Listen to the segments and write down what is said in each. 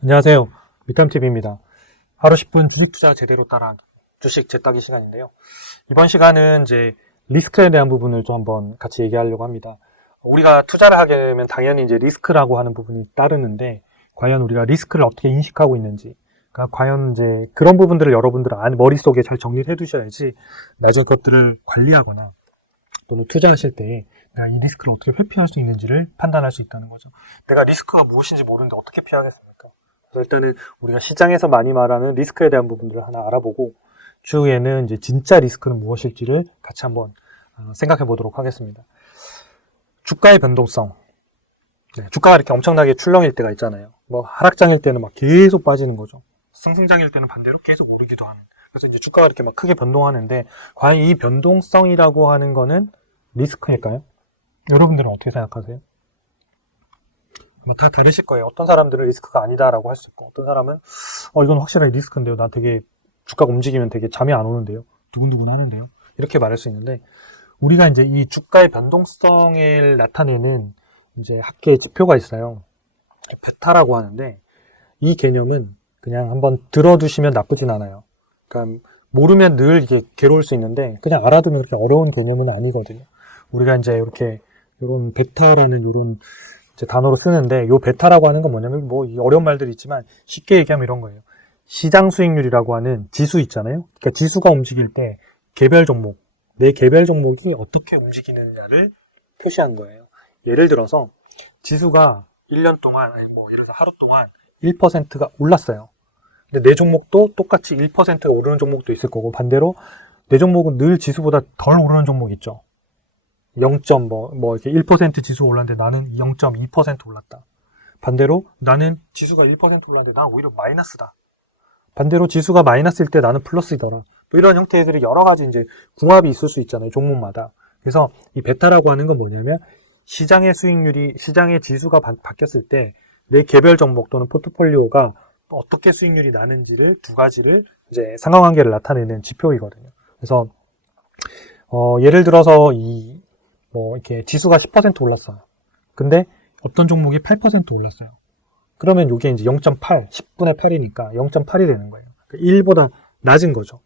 안녕하세요. 미탐TV입니다. 하루 10분 주식 투자 제대로 따라하기. 주식 재따기 시간인데요. 이번 시간은 이제 리스크에 대한 부분을 좀 한번 같이 얘기하려고 합니다. 우리가 투자를 하게 되면 당연히 이제 리스크라고 하는 부분이 따르는데, 과연 우리가 리스크를 어떻게 인식하고 있는지, 그러니까 과연 이제 그런 부분들을 여러분들은 머릿속에 잘 정리를 해 두셔야지 나중에 그것들을 관리하거나 또는 투자하실 때 내가 이 리스크를 어떻게 회피할 수 있는지를 판단할 수 있다는 거죠. 내가 리스크가 무엇인지 모르는데 어떻게 피하겠습니까? 그래서 일단은 우리가 시장에서 많이 말하는 리스크에 대한 부분들을 하나 알아보고, 추후에는 이제 진짜 리스크는 무엇일지를 같이 한번 생각해 보도록 하겠습니다. 주가의 변동성. 네, 주가가 이렇게 엄청나게 출렁일 때가 있잖아요. 뭐 하락장일 때는 막 계속 빠지는 거죠. 상승장일 때는 반대로 계속 오르기도 하는. 그래서 이제 주가가 이렇게 막 크게 변동하는데, 과연 이 변동성이라고 하는 거는 리스크일까요? 여러분들은 어떻게 생각하세요? 뭐 다 다르실 거예요. 어떤 사람들은 리스크가 아니다라고 할 수 있고, 어떤 사람은 이건 확실하게 리스크인데요. 나 되게 주가가 움직이면 되게 잠이 안 오는데요. 두근두근 하는데요. 이렇게 말할 수 있는데, 우리가 이제 이 주가의 변동성을 나타내는 이제 학계의 지표가 있어요. 베타라고 하는데, 이 개념은 그냥 한번 들어두시면 나쁘진 않아요. 그러니까 모르면 늘 이게 괴로울 수 있는데, 그냥 알아두면 그렇게 어려운 개념은 아니거든요. 우리가 이제 이렇게 이런 베타라는 이런 이제 단어로 쓰는데, 요 베타라고 하는 건 뭐냐면 뭐 어려운 말들이 있지만 쉽게 얘기하면 이런 거예요. 시장 수익률이라고 하는 지수 있잖아요. 그러니까 지수가 움직일 때 개별 종목, 내 개별 종목이 어떻게 움직이느냐를 표시한 거예요. 예를 들어서 지수가 1년 동안, 아니 뭐 예를 들어 하루 동안 1%가 올랐어요. 근데 내 종목도 똑같이 1%가 오르는 종목도 있을 거고, 반대로 내 종목은 늘 지수보다 덜 오르는 종목 있죠. 0. 이렇게 1% 지수 올랐는데 나는 0.2% 올랐다. 반대로 나는 지수가 1% 올랐는데 나는 오히려 마이너스다. 반대로 지수가 마이너스일 때 나는 플러스이더라. 뭐 이런 형태들이 여러 가지 이제 궁합이 있을 수 있잖아요. 종목마다. 그래서 이 베타라고 하는 건 뭐냐면, 시장의 수익률이, 시장의 지수가 바뀌었을 때 내 개별 종목 또는 포트폴리오가 어떻게 수익률이 나는지를 두 가지를 이제 상관관계를 나타내는 지표이거든요. 그래서 예를 들어서 이렇게 지수가 10% 올랐어요. 근데 어떤 종목이 8% 올랐어요. 그러면 이게 이제 0.8, 10분의 8이니까 0.8이 되는 거예요. 1보다 낮은 거죠.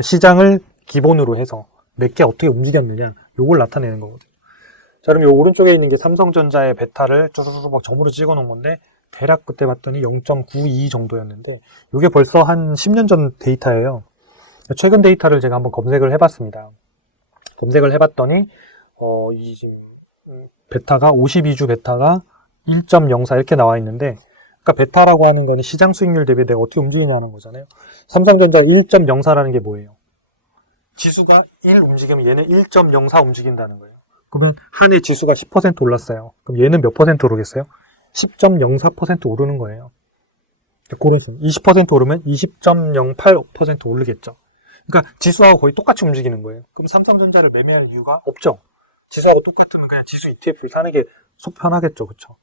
시장을 기본으로 해서 몇 개 어떻게 움직였느냐, 요걸 나타내는 거거든요. 자, 그럼 요 오른쪽에 있는 게 삼성전자의 베타를 쭈쭈쭈 막 점으로 찍어 놓은 건데, 대략 그때 봤더니 0.92 정도였는데, 요게 벌써 한 10년 전 데이터예요. 최근 데이터를 제가 한번 검색을 해봤습니다. 검색을 해봤더니, 이 지금 베타가 52주 베타가 1.04 이렇게 나와 있는데, 그러니까 베타라고 하는 거는 시장 수익률 대비 내가 어떻게 움직이냐는 거잖아요. 삼성전자 1.04라는 게 뭐예요? 지수가 1 움직이면 얘는 1.04 움직인다는 거예요. 그러면 한 해 지수가 10% 올랐어요. 그럼 얘는 몇 퍼센트 오르겠어요? 10.04% 오르는 거예요. 그런 식으로 20% 오르면 20.08% 오르겠죠. 그러니까 지수하고 거의 똑같이 움직이는 거예요. 그럼 삼성전자를 매매할 이유가 없죠. 지수하고 똑같으면 그냥 지수 ETF를 사는 게 속 편하겠죠. 그렇죠?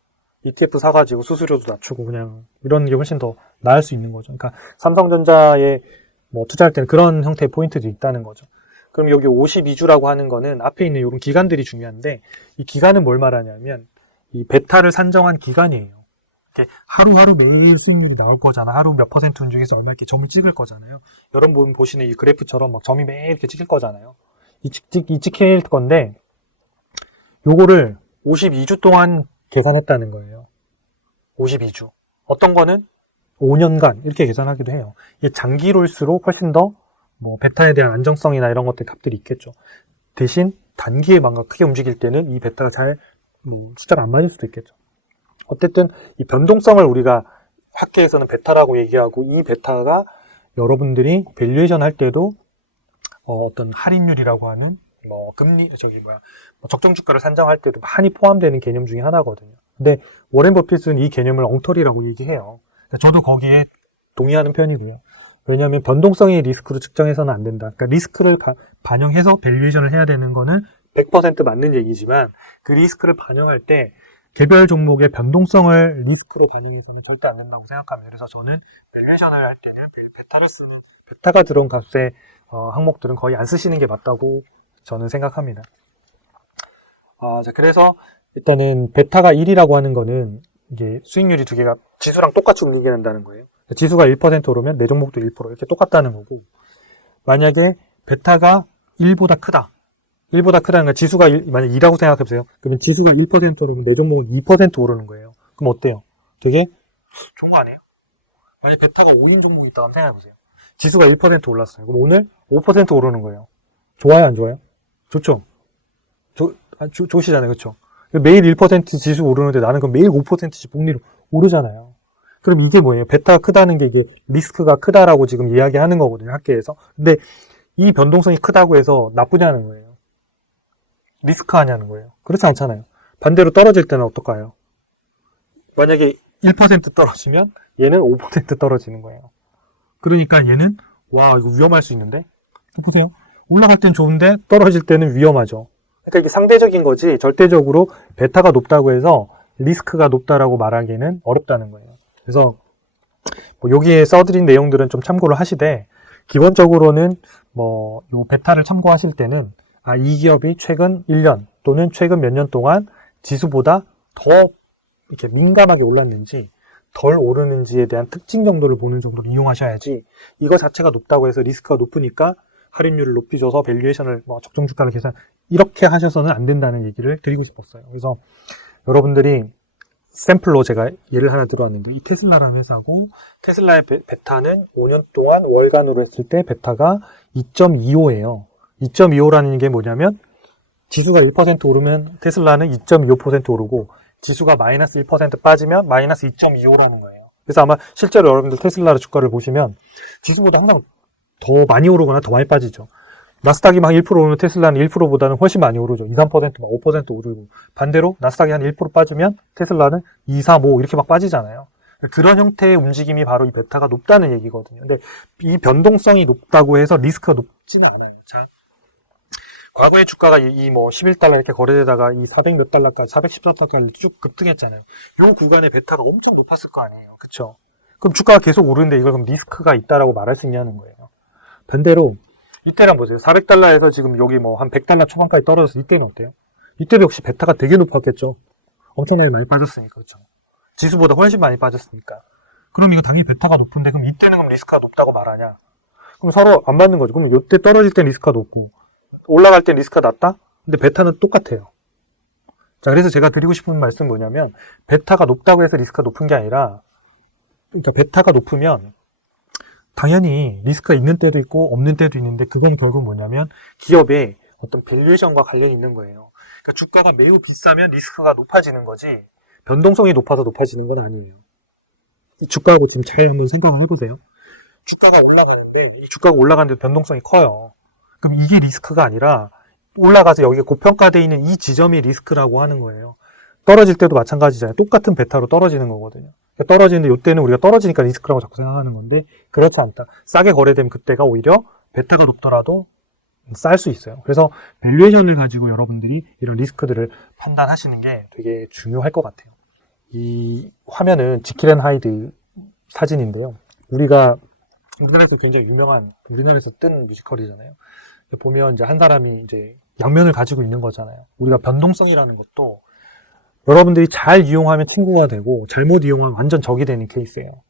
ETF 사가지고 수수료도 낮추고 그냥 이런 게 훨씬 더 나을 수 있는 거죠. 그러니까 삼성전자에 뭐 투자할 때는 그런 형태의 포인트도 있다는 거죠. 그럼 여기 52주라고 하는 거는 앞에 있는 이런 기간들이 중요한데, 이 기간은 뭘 말하냐면 이 베타를 산정한 기간이에요. 이렇게 하루하루 매일 수익률이 나올 거잖아. 하루 몇 퍼센트 움직여서 얼마 이렇게 점을 찍을 거잖아요. 여러분 보시는 이 그래프처럼 막 점이 매일 이렇게 찍힐 거잖아요. 이 찍힐 건데, 요거를 52주 동안 계산했다는 거예요. 52주. 어떤 거는 5년간 이렇게 계산하기도 해요. 이게 장기로일수록 훨씬 더 뭐 베타에 대한 안정성이나 이런 것들 값들이 있겠죠. 대신 단기에 뭔가 크게 움직일 때는 이 베타가 잘 숫자가 안 맞을 수도 있겠죠. 어쨌든 이 변동성을 우리가 학계에서는 베타라고 얘기하고, 이 베타가 여러분들이 밸류에이션 할 때도 어떤 할인율이라고 하는 금리 적정 주가를 산정할 때도 많이 포함되는 개념 중에 하나거든요. 근데 워렌 버핏은 이 개념을 엉터리라고 얘기해요. 저도 거기에 동의하는 편이고요. 왜냐하면 변동성의 리스크로 측정해서는 안 된다. 그러니까 리스크를 반영해서 밸류에이션을 해야 되는 거는 100% 맞는 얘기지만, 그 리스크를 반영할 때 개별 종목의 변동성을 리스크로 반영해서는 절대 안 된다고 생각합니다. 그래서 저는 밸류에이션을 할 때는 베타가 들어온 값의 항목들은 거의 안 쓰시는 게 맞다고 저는 생각합니다. 자, 그래서 일단은 베타가 1이라고 하는 거는 이게 수익률이 두 개가 지수랑 똑같이 움직여야 한다는 거예요. 지수가 1% 오르면 내 종목도 1% 이렇게 똑같다는 거고, 만약에 베타가 1보다 크다. 1보다 크다는 건 지수가 만약 2라고 생각해보세요. 그러면 지수가 1% 오르면 내 종목은 2% 오르는 거예요. 그럼 어때요? 되게 좋은 거 아니에요? 만약 베타가 5인 종목이 있다고 한번 생각해보세요. 지수가 1% 올랐어요. 그럼 오늘 5% 오르는 거예요. 좋아요, 안 좋아요? 좋죠? 좋으시잖아요. 그렇죠? 매일 1% 지수 오르는데 나는 그럼 매일 5%씩 복리로 오르잖아요. 그럼 이게 뭐예요? 베타가 크다는 게 이게 리스크가 크다라고 지금 이야기하는 거거든요. 학계에서. 근데 이 변동성이 크다고 해서 나쁘냐는 거예요. 리스크 하냐는 거예요. 그렇지 않잖아요. 반대로 떨어질 때는 어떨까요? 만약에 1% 떨어지면 얘는 5% 떨어지는 거예요. 그러니까 얘는 와 이거 위험할 수 있는데? 보세요. 올라갈 땐 좋은데 떨어질 때는 위험하죠. 그러니까 이게 상대적인 거지 절대적으로 베타가 높다고 해서 리스크가 높다라고 말하기는 어렵다는 거예요. 그래서 뭐 여기에 써드린 내용들은 좀 참고를 하시되 기본적으로는 뭐 요 베타를 참고하실 때는 이 기업이 최근 1년 또는 최근 몇 년 동안 지수보다 더 이렇게 민감하게 올랐는지 덜 오르는지에 대한 특징 정도를 보는 정도로 이용하셔야지 이거 자체가 높다고 해서 리스크가 높으니까 할인율을 높이줘서 밸류에이션을 뭐 적정 주가를 계산 이렇게 하셔서는 안 된다는 얘기를 드리고 싶었어요. 그래서 여러분들이 샘플로 제가 예를 하나 들어왔는데 이 테슬라라는 회사고 테슬라의 베타는 5년 동안 월간으로 했을 때 베타가 2.25예요. 2.25라는 게 뭐냐면 지수가 1% 오르면 테슬라는 2.25% 오르고 지수가 마이너스 1% 빠지면 마이너스 2.25라는 거예요. 그래서 아마 실제로 여러분들 테슬라 주가를 보시면 지수보다 항상 더 많이 오르거나 더 많이 빠지죠. 나스닥이 막 1% 오르면 테슬라는 1%보다는 훨씬 많이 오르죠. 2, 3%, 막 5% 오르고. 반대로 나스닥이 한 1% 빠지면 테슬라는 2, 3, 5 이렇게 막 빠지잖아요. 그런 형태의 움직임이 바로 이 베타가 높다는 얘기거든요. 근데 이 변동성이 높다고 해서 리스크가 높지는 않아요. 자, 과거의 주가가 이 뭐 11달러 이렇게 거래되다가 이 400 몇 달러까지, 414달러까지 쭉 급등했잖아요. 요 구간에 베타가 엄청 높았을 거 아니에요. 그쵸? 그럼 주가가 계속 오르는데 이걸 그럼 리스크가 있다라고 말할 수 있냐는 거예요. 반대로 이때랑 보세요. 400달러에서 지금 여기 뭐 한 100달러 초반까지 떨어져서 이때는 어때요? 이때도 역시 베타가 되게 높았겠죠. 엄청나게 많이 빠졌으니까. 그렇죠? 지수보다 훨씬 많이 빠졌으니까. 그럼 이거 당연히 베타가 높은데 그럼 이때는 그럼 리스크가 높다고 말하냐? 그럼 서로 안 맞는 거죠. 그럼 이때 떨어질 땐 리스크가 높고 올라갈 땐 리스크가 낮다? 근데 베타는 똑같아요. 자, 그래서 제가 드리고 싶은 말씀은 뭐냐면 베타가 높다고 해서 리스크가 높은 게 아니라 그러니까 베타가 높으면 당연히 리스크가 있는 때도 있고 없는 때도 있는데 그건 결국 뭐냐면 기업의 어떤 밸류에이션과 관련이 있는 거예요. 그러니까 주가가 매우 비싸면 리스크가 높아지는 거지 변동성이 높아서 높아지는 건 아니에요. 이 주가하고 지금 잘 한번 생각을 해보세요. 주가가 올라가는데 이 주가가 올라가는데 변동성이 커요. 그럼 이게 리스크가 아니라 올라가서 여기가 고평가되어 있는 이 지점이 리스크라고 하는 거예요. 떨어질 때도 마찬가지잖아요. 똑같은 베타로 떨어지는 거거든요. 떨어지는데 이때는 우리가 떨어지니까 리스크라고 자꾸 생각하는 건데 그렇지 않다. 싸게 거래되면 그때가 오히려 베타가 높더라도 쌀 수 있어요. 그래서 밸류에이션을 가지고 여러분들이 이런 리스크들을 판단하시는 게 되게 중요할 것 같아요. 이 화면은 지킬 앤 하이드 사진인데요. 우리가 우리나라에서 굉장히 유명한 우리나라에서 뜬 뮤지컬이잖아요. 보면 이제 한 사람이 이제 양면을 가지고 있는 거잖아요. 우리가 변동성이라는 것도 여러분들이 잘 이용하면 친구가 되고 잘못 이용하면 완전 적이 되는 케이스예요.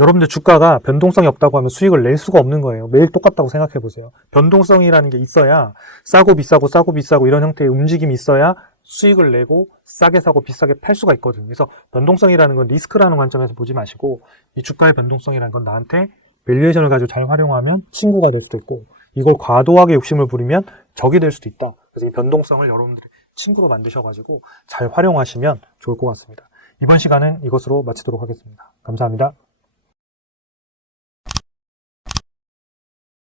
여러분들 주가가 변동성이 없다고 하면 수익을 낼 수가 없는 거예요. 매일 똑같다고 생각해 보세요. 변동성이라는 게 있어야 싸고 비싸고 싸고 비싸고 이런 형태의 움직임이 있어야 수익을 내고 싸게 사고 비싸게 팔 수가 있거든요. 그래서 변동성이라는 건 리스크라는 관점에서 보지 마시고 이 주가의 변동성이라는 건 나한테 밸류에이션을 가지고 잘 활용하면 친구가 될 수도 있고 이걸 과도하게 욕심을 부리면 적이 될 수도 있다. 그래서 이 변동성을 여러분들이 친구로 만드셔가지고 잘 활용하시면 좋을 것 같습니다. 이번 시간은 이것으로 마치도록 하겠습니다. 감사합니다.